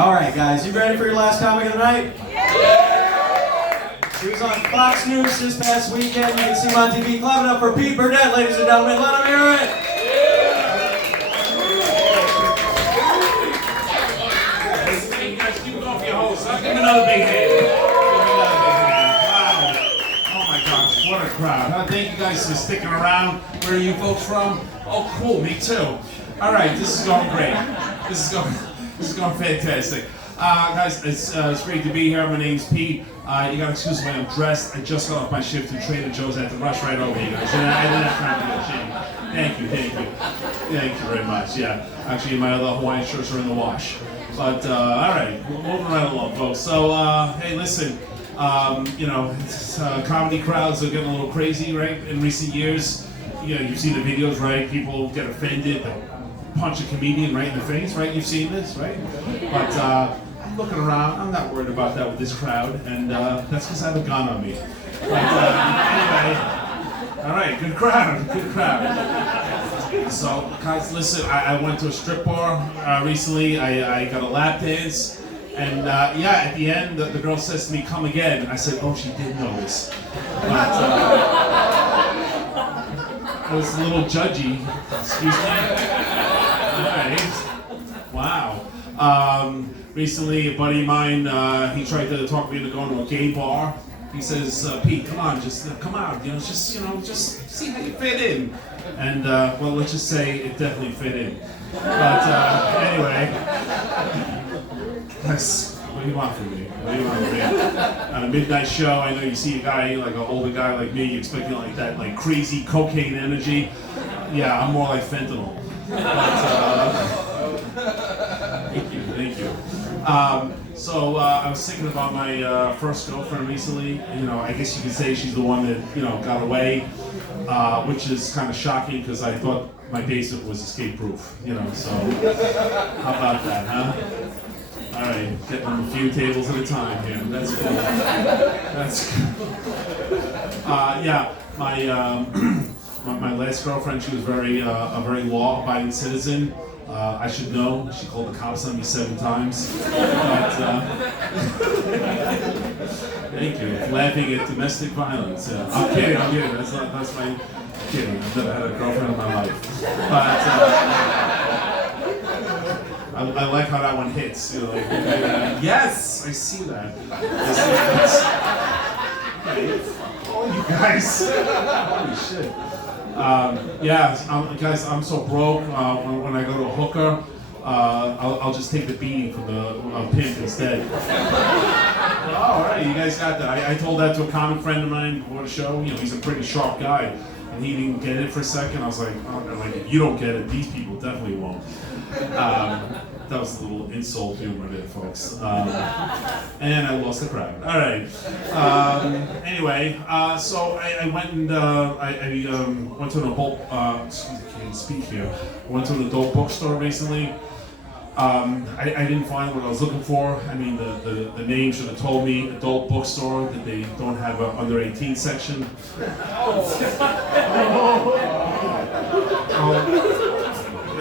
All right, guys, you ready for your last comic of the night? Yeah! She was on Fox News this past weekend. You can see him on TV. Clap it up for Burdette, ladies and gentlemen. Let him hear it. Hey, you guys, keep it off your host. I'll give him another big hand. Wow. Oh my gosh, what a crowd. Thank you guys for sticking around. Where are you folks from? Oh, cool, me too. All right, this is going great. This is going fantastic. Guys, it's great to be here. My name's Pear. You gotta excuse the way I'm dressed. I just got off my shift in Trader Joe's. I had to rush right over here, guys. I didn't have time to get changed. Thank you very much. Yeah, actually, my other Hawaiian shirts are in the wash. But all right, moving right along, folks. So, hey, listen. Comedy crowds are getting a little crazy, right? In recent years, you've seen the videos, right? People get offended. They punch a comedian right in the face, right? You've seen this, right? But I'm looking around. I'm not worried about that with this crowd, and that's because I have a gun on me. But anyway, all right, good crowd. So, guys, listen. I went to a strip bar recently. I got a lap dance, and at the end, the girl says to me, "Come again." I said, "Oh, she did notice." But I was a little judgy. Excuse me. Right. Wow. Recently, a buddy of mine, he tried to talk me into going to a gay bar. He says, "Pete, come on, just come out. Just see how you fit in." And well, let's just say it definitely fit in. But anyway, what do you want from me? At a midnight show, I know you see a guy, like an older guy like me, you expecting like that, like crazy cocaine energy. Yeah, I'm more like fentanyl. But, thank you. So I was thinking about my first girlfriend recently. I guess you could say she's the one that got away, which is kind of shocking because I thought my basement was escape-proof. So how about that, huh? All right, getting a few tables at a time here. That's cool. That's cool. My last girlfriend, she was a very law-abiding citizen. I should know. She called the cops on me 7 times. But thank you. Laughing at domestic violence. I'm kidding. That's my kidding. I've never had a girlfriend in my life. But I like how that one hits. Yes, I see that. Oh, you guys. Holy shit. Guys, I'm so broke. When I go to a hooker, I'll just take the beating from the pimp instead. Oh, all right, you guys got that. I told that to a comic friend of mine before the show. He's a pretty sharp guy, and he didn't get it for a second. I was like, if you don't get it, these people definitely won't. That was a little insult humor there, folks. And I lost the crowd. All right. Anyway, so I went and I went to an adult. Excuse me, I can't speak here. I went to an adult bookstore recently. I didn't find what I was looking for. I mean, the name should have told me adult bookstore that they don't have an under 18 section.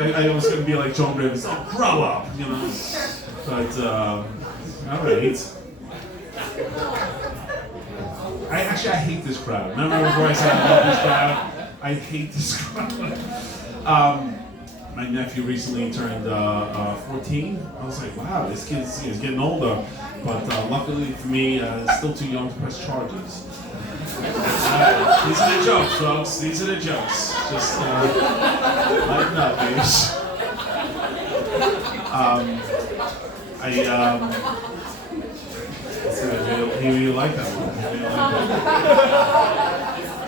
I was going to be like Joan Rivers, grow up, But, all right. I hate this crowd. Remember before I said I love this crowd? I hate this crowd. My nephew recently turned 14. I was like, wow, this kid's getting older. But luckily for me, still too young to press charges. These are the jokes, folks. These are the jokes. Just lighten up, babes. You like that one?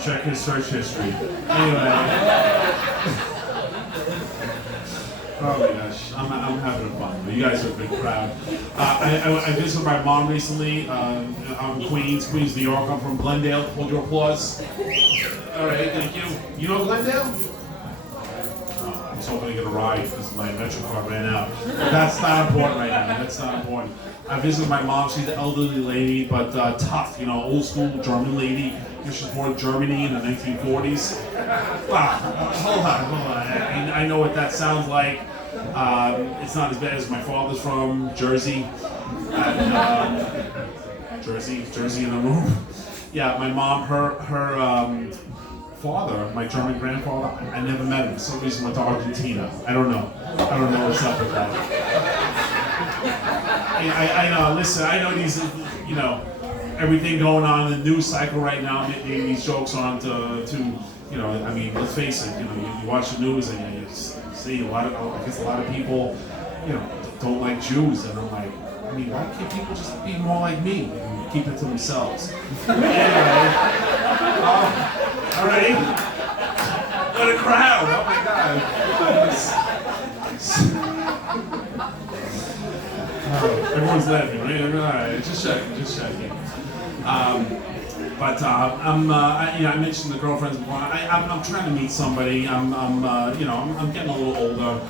Check his search history. Anyway. Oh my gosh, I'm having fun. You guys are a big crowd. I visited my mom recently. I'm in Queens, New York. I'm from Glendale. Hold your applause. All right, thank you. You know Glendale? Oh, I was hoping to get a ride because my Metro card ran out. But that's not important right now. That's not important. I visited my mom. She's an elderly lady, but tough. Old school German lady. She was born in Germany in the 1940s. Wow, hold on. I know what that sounds like. It's not as bad as my father's from Jersey. And, Jersey in the room. Yeah, my mom, her father, my German grandfather, I never met him. For some reason went to Argentina. I don't know what's up with that. I know, listen, I know these, everything going on in the news cycle right now, making these jokes on to I mean, let's face it, you watch the news and you see a lot of people, don't like Jews, and I'm like, I mean, why can't people just be more like me and keep it to themselves? Anyway, all right, what a crowd! Oh my God! Everyone's laughing, right? All right, just checking. I mentioned the girlfriends before. I'm trying to meet somebody. I'm getting a little older.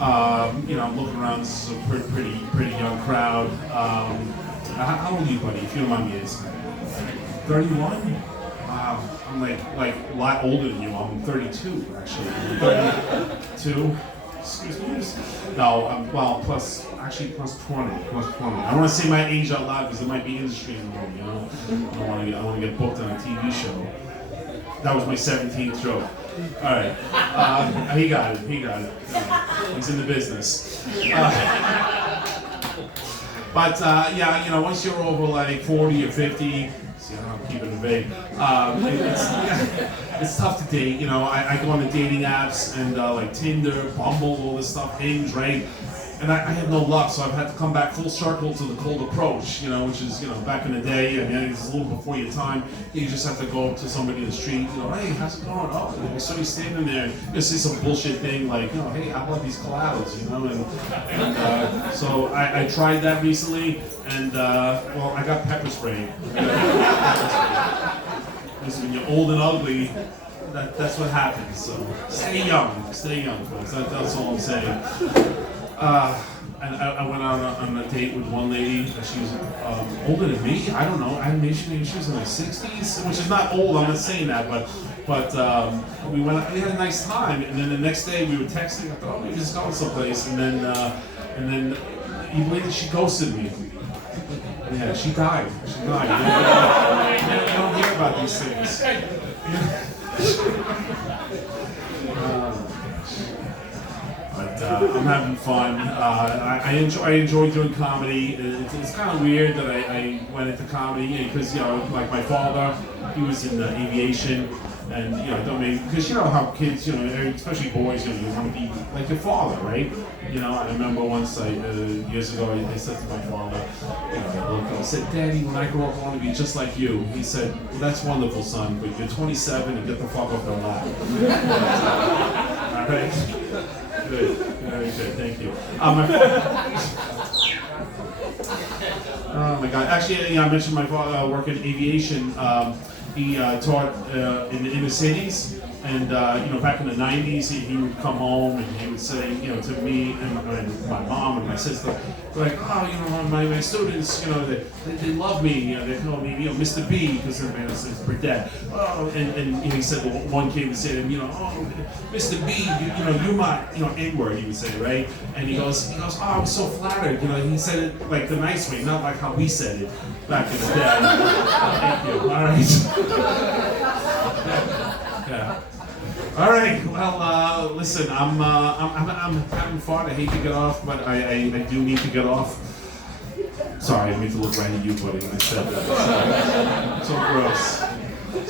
I'm looking around. This is a pretty young crowd. How old are you, buddy? If you don't mind me asking. 31? Wow. I'm like a lot older than you. I'm 32, actually. 32. Excuse me. No, plus 20. I don't want to say my age out loud because there might be industry in the room, I want to get booked on a TV show. That was my 17th joke. All right. He got it. He's in the business. Once you're over like 40 or 50, see, I'm keeping it vague. It's tough to date. I go on the dating apps and like Tinder, Bumble, all this stuff, Hinge, right? And I had no luck, so I've had to come back full circle to the cold approach, which is, back in the day, I mean, it's a little before your time. You just have to go up to somebody in the street, hey, how's it going? Oh, I saw you standing there. You say some bullshit thing like, hey, how about these clouds, so I tried that recently, and, I got pepper spray. Because when you're old and ugly, that's what happens. So stay young, folks. That's all I'm saying. And I went out on a date with one lady. She was older than me. I don't know. Maybe she was in her 60s, which is not old. I'm not saying that, but we went. We had a nice time, and then the next day we were texting. I thought, oh, maybe just going someplace, and then you believe that she ghosted me. Yeah, she died. You don't hear about these things. I'm having fun. I enjoy doing comedy. It's kind of weird that I went into comedy because like my father, he was in aviation, and because how kids, especially boys, you want to be like your father, right? I remember once years ago I said to my father, I said, Daddy, when I grow up I want to be just like you. He said, well, that's wonderful, son, but you're 27 and get the fuck off the lap. All right. Good, very good, thank you. Oh my God! Actually, I mentioned my father worked in aviation. He taught in the inner cities, and back in the '90s, he would come home and he would say, to me and my mom and my sister, like, oh, my students, they love me. They call me, Mr. B, because their name is Burdette. Oh, and he said, one kid would say to him, oh, Mr. B, you my, N-word, he would say, right? And he goes, oh, I was so flattered. He said it like the nice way, not like how we said it back in the day. Thank you. All right. Yeah. All right. Well, listen. I'm having fun. I hate to get off, but I do need to get off. Sorry, I mean to look right at you, buddy, when I said that. So gross.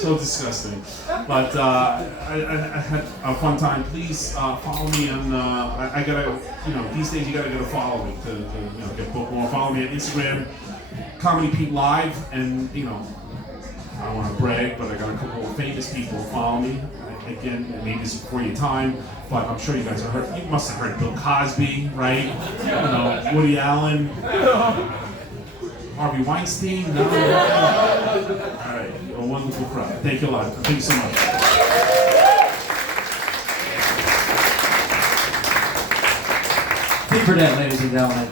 So disgusting. But I had a fun time. Please follow me on. I gotta, these days you gotta get a follow to get booked more. Follow me on Instagram, Comedy Pete Live, and I don't want to brag, but I got a couple of famous people follow me. Again, maybe it's before your time, but I'm sure you guys have heard. You must have heard Bill Cosby, right? Woody Allen, Harvey Weinstein. No? All right, a wonderful crowd. Thank you a lot. Thank you so much. Pear, ladies and gentlemen.